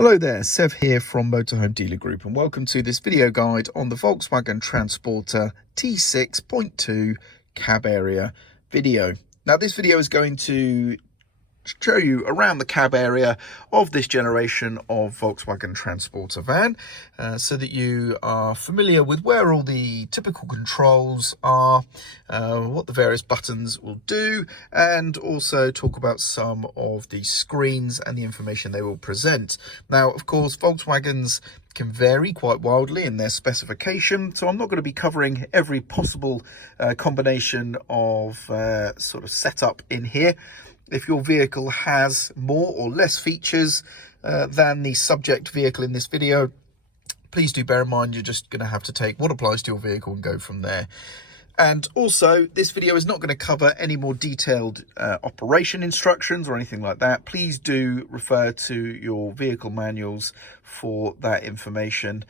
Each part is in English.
Hello there, Sev here from Motorhome Dealer Group, and welcome to this video guide on the Volkswagen Transporter T6.2 cab area video. Now this video is going to show you around the cab area of this generation of Volkswagen Transporter van, so that you are familiar with where all the typical controls are, what the various buttons will do, and also talk about some of the screens and the information they will present. Now, of course, Volkswagens can vary quite wildly in their specification, so I'm not going to be covering every possible combination of sort of setup in here. If your vehicle has more or less features than the subject vehicle in this video, please do bear in mind you're just going to have to take what applies to your vehicle and go from there. And also, this video is not going to cover any more detailed operation instructions or anything like that. Please do refer to your vehicle manuals for that information.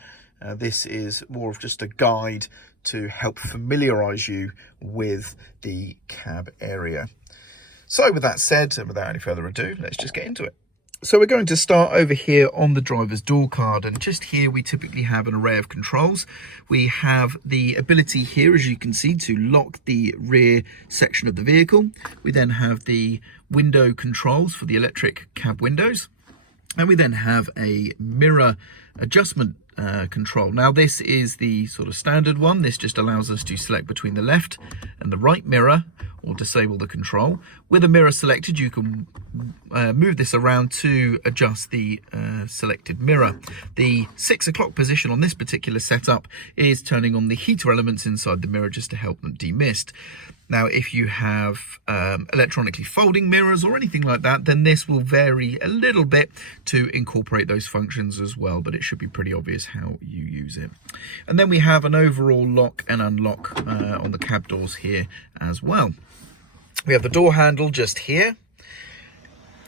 This is more of just a guide to help familiarise you with the cab area. So with that said, and without any further ado, let's just get into it. So we're going to start over here on the driver's door card, and just here we typically have an array of controls. We have the ability here, as you can see, to lock the rear section of the vehicle. We then have the window controls for the electric cab windows, and we then have a mirror adjustment control. Now this is the sort of standard one. This just allows us to select between the left and the right mirror or disable the control. With a mirror selected, you can move this around to adjust the selected mirror. The 6 o'clock position on this particular setup is turning on the heater elements inside the mirror just to help them demist. Now, if you have electronically folding mirrors or anything like that, then this will vary a little bit to incorporate those functions as well, but it should be pretty obvious how you use it. And then we have an overall lock and unlock on the cab doors here as well. We have the door handle just here.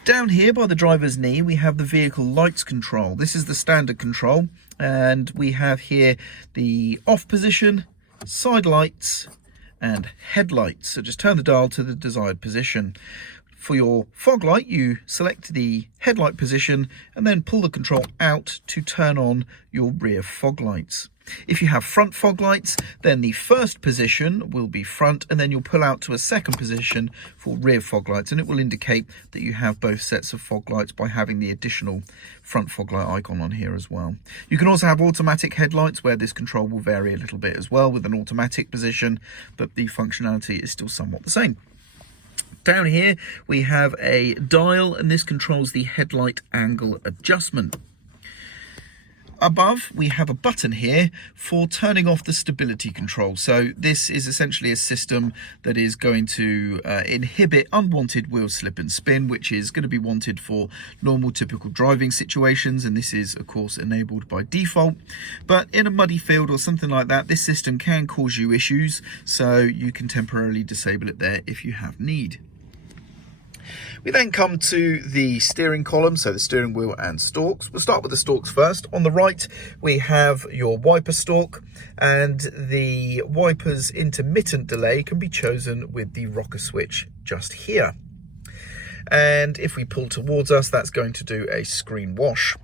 Down here by the driver's knee, we have the vehicle lights control. This is the standard control, and we have here the off position, side lights, and headlights. So just turn the dial to the desired position. For your fog light, you select the headlight position and then pull the control out to turn on your rear fog lights. If you have front fog lights, then the first position will be front, and then you'll pull out to a second position for rear fog lights, and it will indicate that you have both sets of fog lights by having the additional front fog light icon on here as well. You can also have automatic headlights, where this control will vary a little bit as well with an automatic position, but the functionality is still somewhat the same. Down here we have a dial, and this controls the headlight angle adjustment. Above, we have a button here for turning off the stability control. So this is essentially a system that is going to inhibit unwanted wheel slip and spin, which is going to be wanted for normal, typical driving situations. And this is, of course, enabled by default. But in a muddy field or something like that, this system can cause you issues. So you can temporarily disable it there if you have need. We then come to the steering column, so the steering wheel and stalks. We'll start with the stalks first. On the right, we have your wiper stalk, and the wiper's intermittent delay can be chosen with the rocker switch just here. And if we pull towards us, that's going to do a screen wash.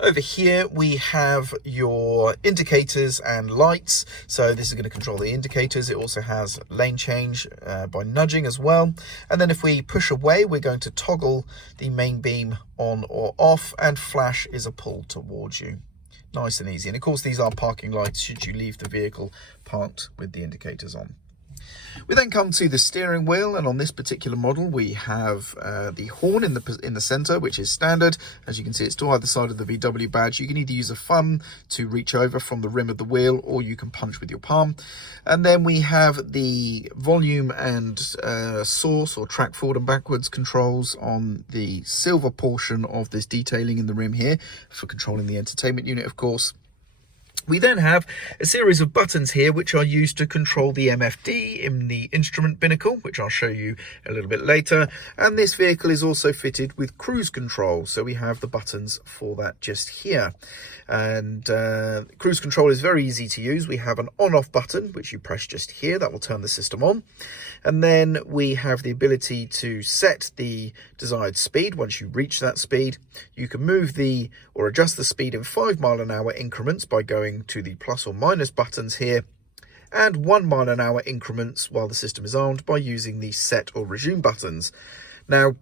Over here we have your indicators and lights. So this is going to control the indicators. It also has lane change by nudging as well. And then if we push away, we're going to toggle the main beam on or off, and flash is a pull towards you. Nice and easy. And of course, these are parking lights should you leave the vehicle parked with the indicators on. We then come to the steering wheel, and on this particular model we have the horn in the center, which is standard. As you can see, it's to either side of the VW badge. You can either use a thumb to reach over from the rim of the wheel, or you can punch with your palm. And then we have the volume and source or track forward and backwards controls on the silver portion of this detailing in the rim here for controlling the entertainment unit, of course. We then have a series of buttons here which are used to control the MFD in the instrument binnacle, which I'll show you a little bit later. And this vehicle is also fitted with cruise control, so we have the buttons for that just here. And cruise control is very easy to use. We have an on-off button which you press just here, that will turn the system on. And then we have the ability to set the desired speed. Once you reach that speed, you can move or adjust the speed in 5 mile an hour increments by going to the plus or minus buttons here, and 1 mile an hour increments while the system is armed by using the set or resume buttons. Now,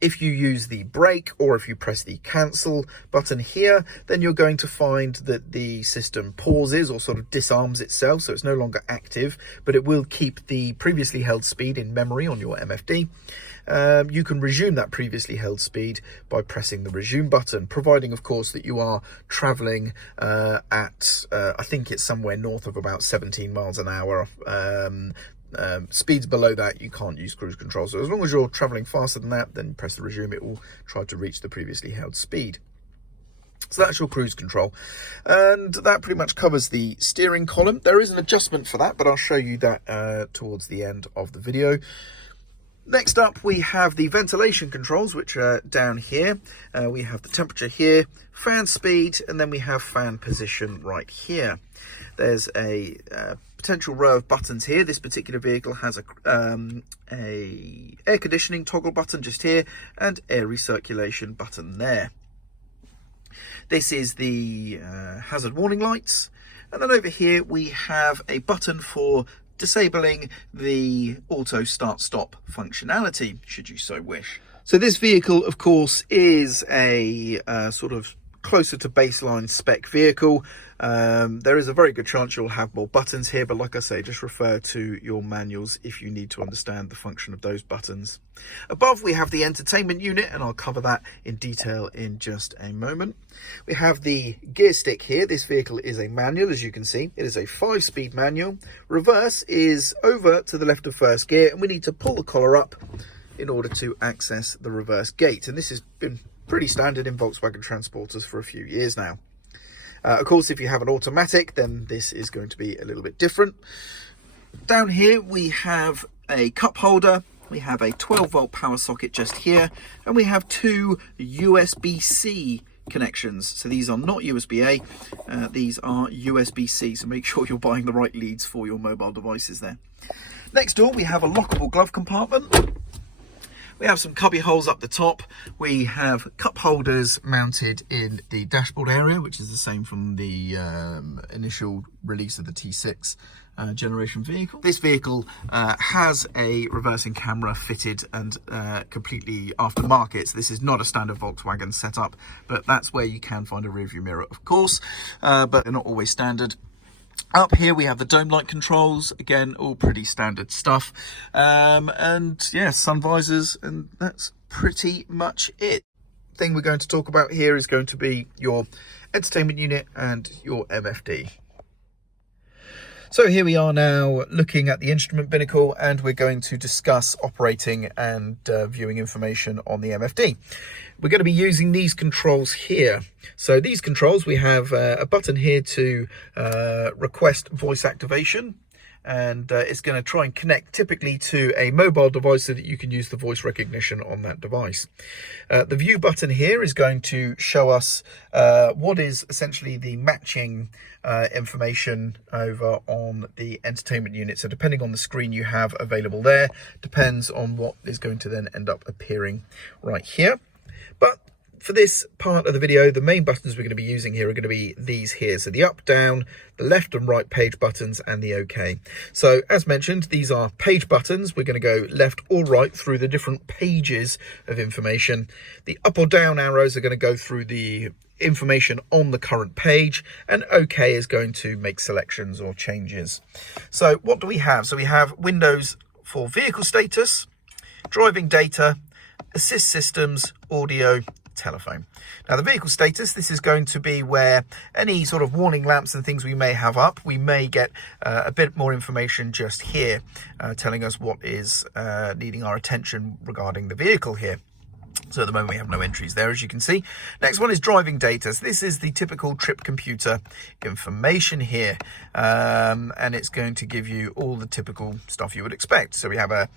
if you use the brake or if you press the cancel button here, then you're going to find that the system pauses or sort of disarms itself, so it's no longer active, but it will keep the previously held speed in memory on your MFD. You can resume that previously held speed by pressing the resume button, providing of course that you are traveling at I think it's somewhere north of about 17 miles an hour. Speeds below that you can't use cruise control, so as long as you're traveling faster than that, then press the resume, it will try to reach the previously held speed. So that's your cruise control, and that pretty much covers the steering column. There is an adjustment for that, but I'll show you that towards the end of the video. Next up, we have the ventilation controls, which are down here. We have the temperature here, fan speed, and then we have fan position right here. There's a potential row of buttons here. This particular vehicle has a air conditioning toggle button just here and air recirculation button there. This is the hazard warning lights. And then over here we have a button for disabling the auto start stop functionality, should you so wish. So this vehicle, of course, is a sort of closer to baseline spec vehicle. There is a very good chance you'll have more buttons here, but like I say, just refer to your manuals if you need to understand the function of those buttons. Above we have the entertainment unit, and I'll cover that in detail in just a moment. We have the gear stick here. This vehicle is a manual, as you can see. It is a 5-speed manual. Reverse is over to the left of first gear, and we need to pull the collar up in order to access the reverse gate, and this has been pretty standard in Volkswagen Transporters for a few years now. Of course, if you have an automatic, then this is going to be a little bit different. Down here we have a cup holder, we have a 12-volt power socket just here, and we have 2 USB-C connections. So these are not USB-A, these are USB-C, so make sure you're buying the right leads for your mobile devices there. Next door we have a lockable glove compartment. We have some cubby holes up the top. We have cup holders mounted in the dashboard area, which is the same from the initial release of the T6 generation vehicle. This vehicle has a reversing camera fitted and completely aftermarket. So this is not a standard Volkswagen setup, but that's where you can find a rear view mirror, of course, but they're not always standard. Up here we have the dome light controls, again all pretty standard stuff, and yeah, sun visors, and that's pretty much it. The thing we're going to talk about here is going to be your entertainment unit and your MFD. So here we are now looking at the instrument binnacle, and we're going to discuss operating and viewing information on the MFD. We're going to be using these controls here. So these controls, we have a button here to request voice activation, and it's going to try and connect typically to a mobile device so that you can use the voice recognition on that device. The view button here is going to show us what is essentially the matching information over on the entertainment unit. So depending on the screen you have available there, depends on what is going to then end up appearing right here. But for this part of the video, the main buttons we're going to be using here are going to be these here. So the up, down, the left and right page buttons, and the OK. So as mentioned, these are page buttons. We're going to go left or right through the different pages of information. The up or down arrows are going to go through the information on the current page, and OK is going to make selections or changes. So what do we have? So we have windows for vehicle status, driving data, assist systems, audio, telephone. Now the vehicle status, this is going to be where any sort of warning lamps and things we may have up, we may get a bit more information just here, telling us what is needing our attention regarding the vehicle here. So at the moment we have no entries there, as you can see. Next one is driving data. So this is the typical trip computer information here. And it's going to give you all the typical stuff you would expect. So we have a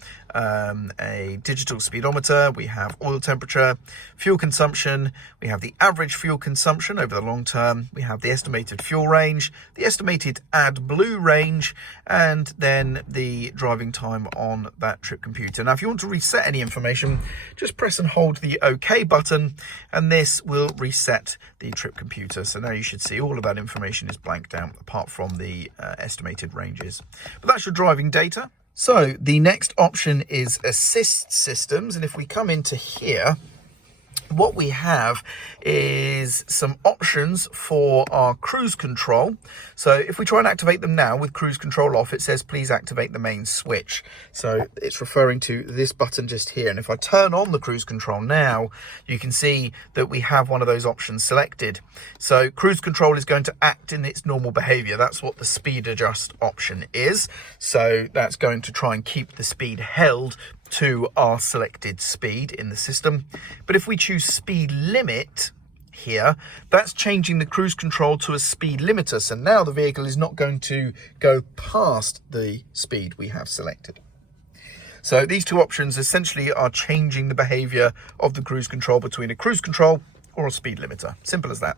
digital speedometer, we have oil temperature, fuel consumption, we have the average fuel consumption over the long term, we have the estimated fuel range, the estimated AdBlue range, and then the driving time on that trip computer. Now if you want to reset any information, just press and hold the OK button, and this will reset the trip computer. So now you should see all of that information is blanked out apart from the estimated ranges. But that's your driving data. So the next option is assist systems, and if we come into here, what we have is some options for our cruise control. So if we try and activate them now with cruise control off, it says please activate the main switch. So it's referring to this button just here. And if I turn on the cruise control now, you can see that we have one of those options selected. So cruise control is going to act in its normal behavior. That's what the speed adjust option is. So that's going to try and keep the speed held to our selected speed in the system. But if we choose speed limit here, that's changing the cruise control to a speed limiter. So now the vehicle is not going to go past the speed we have selected. So these two options essentially are changing the behavior of the cruise control between a cruise control or a speed limiter. Simple as that.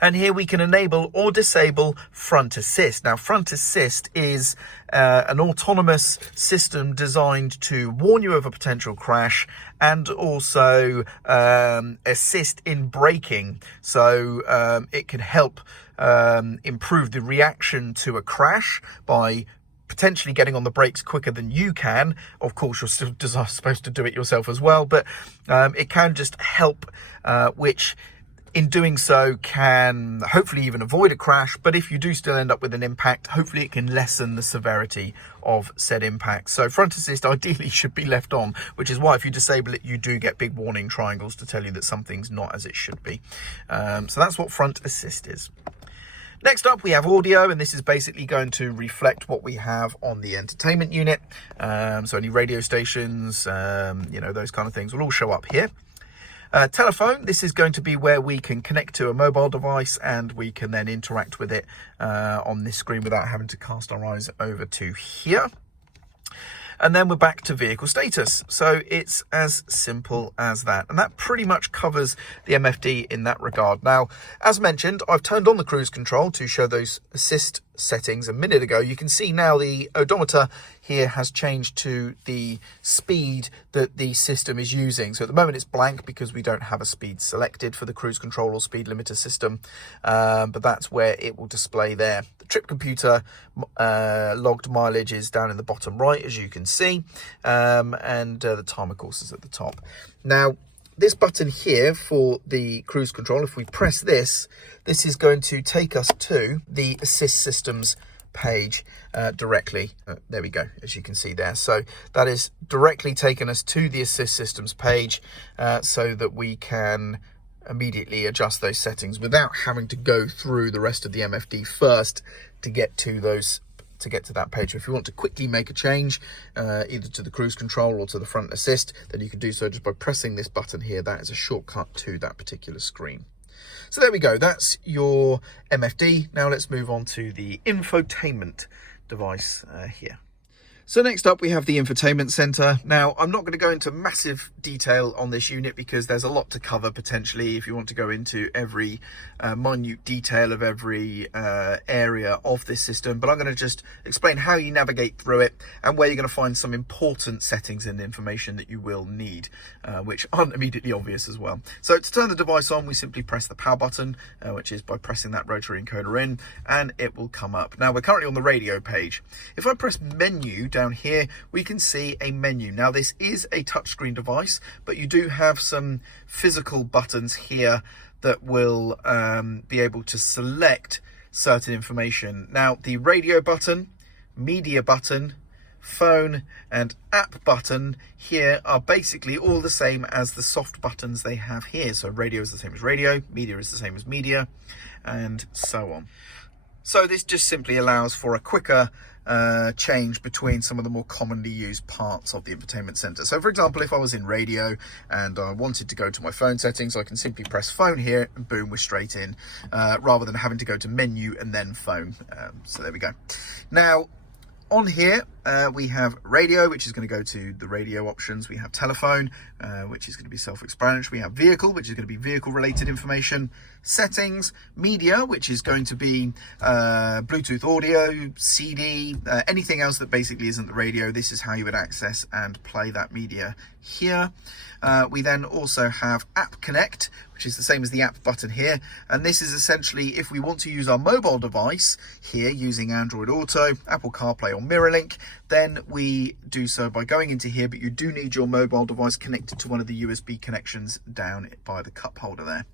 And here we can enable or disable front assist. Now, front assist is an autonomous system designed to warn you of a potential crash and also assist in braking. So it can help improve the reaction to a crash by potentially getting on the brakes quicker than you can. Of course, you're still supposed to do it yourself as well, but it can just help, which in doing so can hopefully even avoid a crash. But if you do still end up with an impact, hopefully it can lessen the severity of said impact. So front assist ideally should be left on, which is why if you disable it, you do get big warning triangles to tell you that something's not as it should be. So that's what front assist is. Next up, we have audio, and this is basically going to reflect what we have on the entertainment unit. So any radio stations, those kind of things will all show up here. Telephone, this is going to be where we can connect to a mobile device and we can then interact with it on this screen without having to cast our eyes over to here. And then we're back to vehicle status. So it's as simple as that. And that pretty much covers the MFD in that regard. Now, as mentioned, I've turned on the cruise control to show those assist settings a minute ago. You can see now the odometer here has changed to the speed that the system is using. So at the moment it's blank because we don't have a speed selected for the cruise control or speed limiter system, but that's where it will display there. The trip computer logged mileage is down in the bottom right, as you can see, and the time of course is at the top. Now this button here for the cruise control, if we press this, this is going to take us to the assist systems page directly. There we go, as you can see there. So that is directly taken us to the assist systems page so that we can immediately adjust those settings without having to go through the rest of the MFD first to get to those, to get to that page. If you want to quickly make a change either to the cruise control or to the front assist, then you can do so just by pressing this button here. That is a shortcut to that particular screen. So there we go, that's your MFD. Now let's move on to the infotainment device here. So next up we have the infotainment center. Now I'm not going to go into massive detail on this unit because there's a lot to cover potentially if you want to go into every minute detail of every area of this system, but I'm going to just explain how you navigate through it and where you're going to find some important settings and information that you will need, which aren't immediately obvious as well. So to turn the device on, we simply press the power button, which is by pressing that rotary encoder in, and it will come up. Now we're currently on the radio page. If I press menu down here, we can see a menu. Now this is a touchscreen device, but you do have some physical buttons here that will be able to select certain information. Now the radio button, media button, phone and app button here are basically all the same as the soft buttons they have here. So radio is the same as radio, media is the same as media, and so on. So this just simply allows for a quicker change between some of the more commonly used parts of the infotainment center. So for example, if I was in radio and I wanted to go to my phone settings, I can simply press phone here and boom, we're straight in, rather than having to go to menu and then phone. So there we go. Now, on here, we have radio, which is going to go to the radio options. We have telephone, which is going to be self-explanatory. We have vehicle, which is going to be vehicle-related information. Settings, media, which is going to be Bluetooth audio, CD, anything else that basically isn't the radio. This is how you would access and play that media here. We then also have App Connect, which is the same as the app button here. And this is essentially if we want to use our mobile device here using Android Auto, Apple CarPlay or MirrorLink, then we do so by going into here, but you do need your mobile device connected to one of the USB connections down by the cup holder there.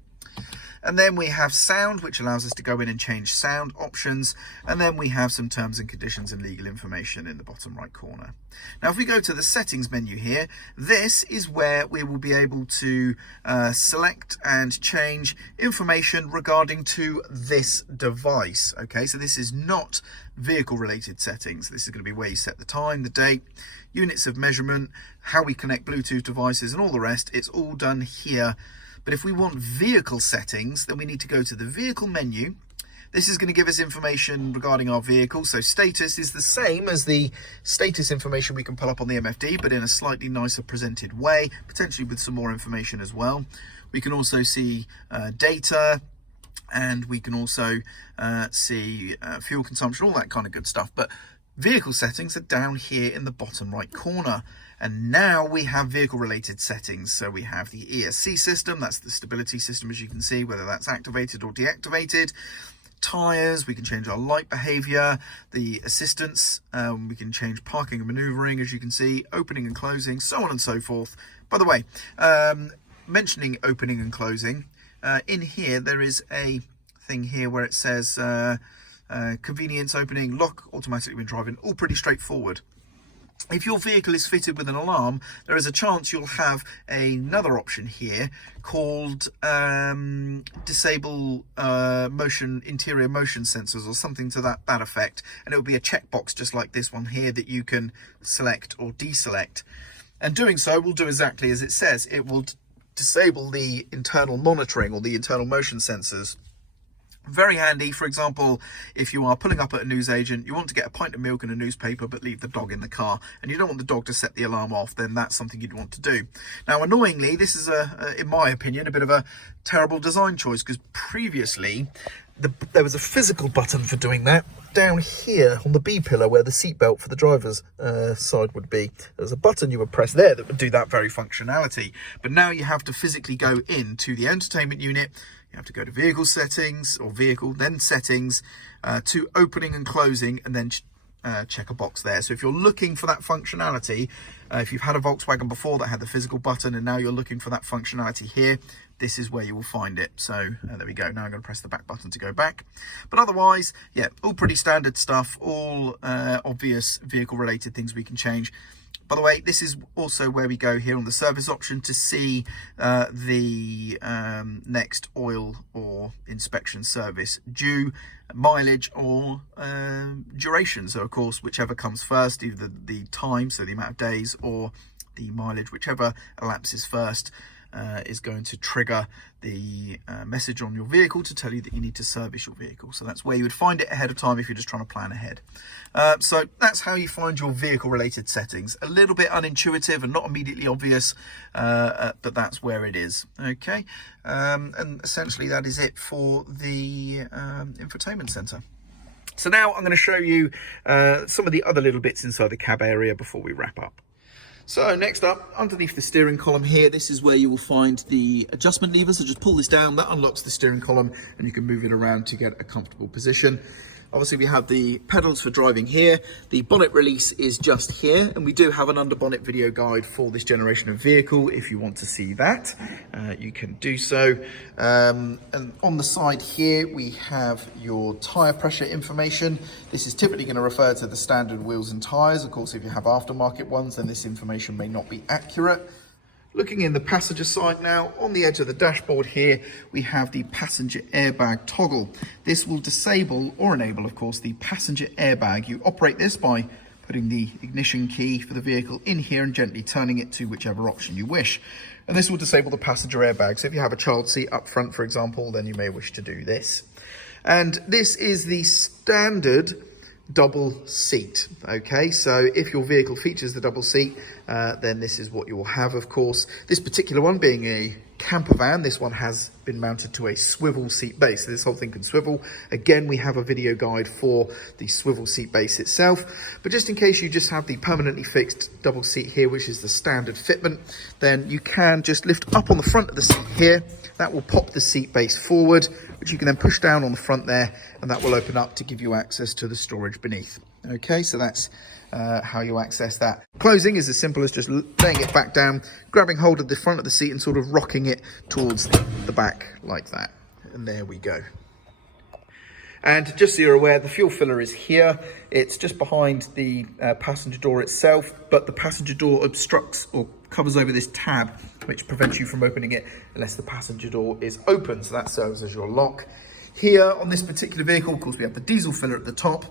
And then we have sound, which allows us to go in and change sound options. And then we have some terms and conditions and legal information in the bottom right corner. Now, if we go to the settings menu here, this is where we will be able to select and change information regarding to this device. Okay, so this is not vehicle related settings. This is going to be where you set the time, the date, units of measurement, how we connect Bluetooth devices and all the rest. It's all done here. But if we want vehicle settings, then we need to go to the vehicle menu. This is going to give us information regarding our vehicle. So status is the same as the status information we can pull up on the MFD, but in a slightly nicer presented way, potentially with some more information as well. We can also see data, and we can also see fuel consumption, all that kind of good stuff. But vehicle settings are down here in the bottom right corner. And now we have vehicle related settings. So we have the ESC system, that's the stability system, as you can see, whether that's activated or deactivated. Tires, we can change our light behavior, the assistance, we can change parking and maneuvering, as you can see, opening and closing, so on and so forth. By the way, mentioning opening and closing, in here there is a thing here where it says convenience opening, lock automatically when driving, all pretty straightforward. If your vehicle is fitted with an alarm, there is a chance you'll have another option here called disable interior motion sensors or something to that effect. And it will be a checkbox just like this one here that you can select or deselect. And doing so will do exactly as it says. It will disable the internal monitoring or the internal motion sensors. Very handy, for example, if you are pulling up at a newsagent, you want to get a pint of milk and a newspaper, but leave the dog in the car, and you don't want the dog to set the alarm off, then that's something you'd want to do. Now, annoyingly, this is, in my opinion, a bit of a terrible design choice, because previously there was a physical button for doing that down here on the B pillar where the seatbelt for the driver's side would be. There's a button you would press there that would do that very functionality, but now you have to physically go into the entertainment unit. You have to go to vehicle settings or vehicle, then settings, to opening and closing, and then check a box there. So if you're looking for that functionality, if you've had a Volkswagen before that had the physical button and now you're looking for that functionality here, this is where you will find it. So there we go. Now I'm going to press the back button to go back. But otherwise, yeah, all pretty standard stuff, all obvious vehicle related things we can change. By the way, this is also where we go here on the service option to see the next oil or inspection service due, mileage or duration. So of course, whichever comes first, either the time, so the amount of days, or the mileage, whichever elapses first, is going to trigger the message on your vehicle to tell you that you need to service your vehicle. So that's where you would find it ahead of time if you're just trying to plan ahead. So that's how you find your vehicle related settings. A little bit unintuitive and not immediately obvious, but that's where it is. Okay, and essentially that is it for the infotainment center. So now I'm going to show you some of the other little bits inside the cab area before we wrap up. So next up, underneath the steering column here, this is where you will find the adjustment lever. So just pull this down, that unlocks the steering column, and you can move it around to get a comfortable position. Obviously we have the pedals for driving here. The bonnet release is just here, and we do have an under bonnet video guide for this generation of vehicle. If you want to see that, you can do so. And on the side here, we have your tire pressure information. This is typically going to refer to the standard wheels and tires. Of course, if you have aftermarket ones, then this information may not be accurate. Looking in the passenger side now, on the edge of the dashboard here, we have the passenger airbag toggle. This will disable or enable, of course, the passenger airbag. You operate this by putting the ignition key for the vehicle in here and gently turning it to whichever option you wish. And this will disable the passenger airbag. So if you have a child seat up front, for example, then you may wish to do this. And this is the standard double seat. Okay, so if your vehicle features the double seat, then this is what you will have, of course. This particular one being a camper van, this one has been mounted to a swivel seat base, so this whole thing can swivel. Again, we have a video guide for the swivel seat base itself, but just in case you just have the permanently fixed double seat here, which is the standard fitment, then you can just lift up on the front of the seat here. That will pop the seat base forward, which you can then push down on the front there, and that will open up to give you access to the storage beneath. Okay, so that's how you access that. Closing is as simple as just laying it back down, grabbing hold of the front of the seat and sort of rocking it towards the back like that. And there we go. And just so you're aware, the fuel filler is here. It's just behind the passenger door itself, but the passenger door obstructs or covers over this tab, which prevents you from opening it unless the passenger door is open. So that serves as your lock. Here on this particular vehicle, of course, we have the diesel filler at the top.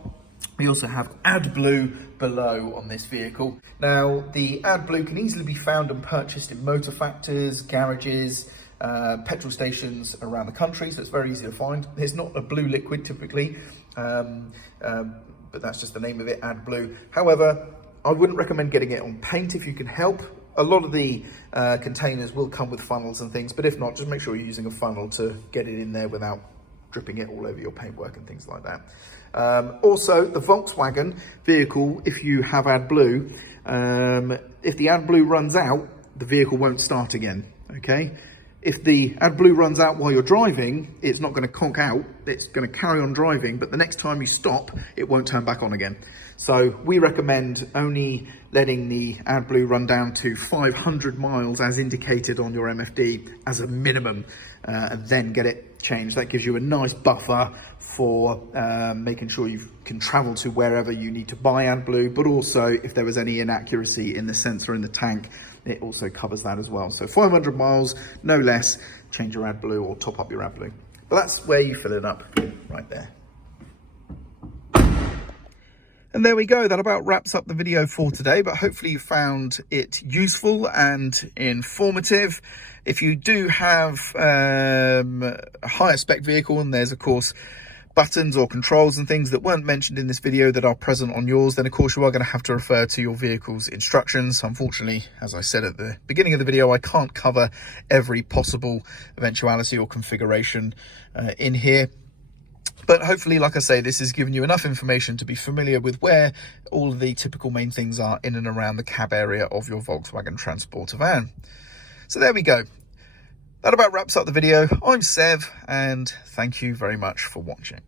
We also have AdBlue below on this vehicle. Now, the AdBlue can easily be found and purchased in motor factors, garages, petrol stations around the country, so it's very easy to find. It's not a blue liquid typically, but that's just the name of it, AdBlue. However, I wouldn't recommend getting it on paint if you can help. A lot of the containers will come with funnels and things, but if not, just make sure you're using a funnel to get it in there without dripping it all over your paintwork and things like that. Also, the Volkswagen vehicle, if you have AdBlue, if the AdBlue runs out, the vehicle won't start again, okay? If the AdBlue runs out while you're driving, it's not going to conk out, it's going to carry on driving, but the next time you stop, it won't turn back on again. So we recommend only letting the AdBlue run down to 500 miles as indicated on your MFD as a minimum, and then get it changed. That gives you a nice buffer for making sure you can travel to wherever you need to buy AdBlue, but also if there was any inaccuracy in the sensor in the tank, it also covers that as well. So 500 miles, no less, change your AdBlue or top up your AdBlue. But that's where you fill it up, right there. And there we go, that about wraps up the video for today, but hopefully you found it useful and informative. If you do have a higher spec vehicle, and there's of course buttons or controls and things that weren't mentioned in this video that are present on yours, then of course you are going to have to refer to your vehicle's instructions. Unfortunately, as I said at the beginning of the video, I can't cover every possible eventuality or configuration in here. But hopefully, like I say, this has given you enough information to be familiar with where all of the typical main things are in and around the cab area of your Volkswagen Transporter van. So there we go. That about wraps up the video. I'm Sev, and thank you very much for watching.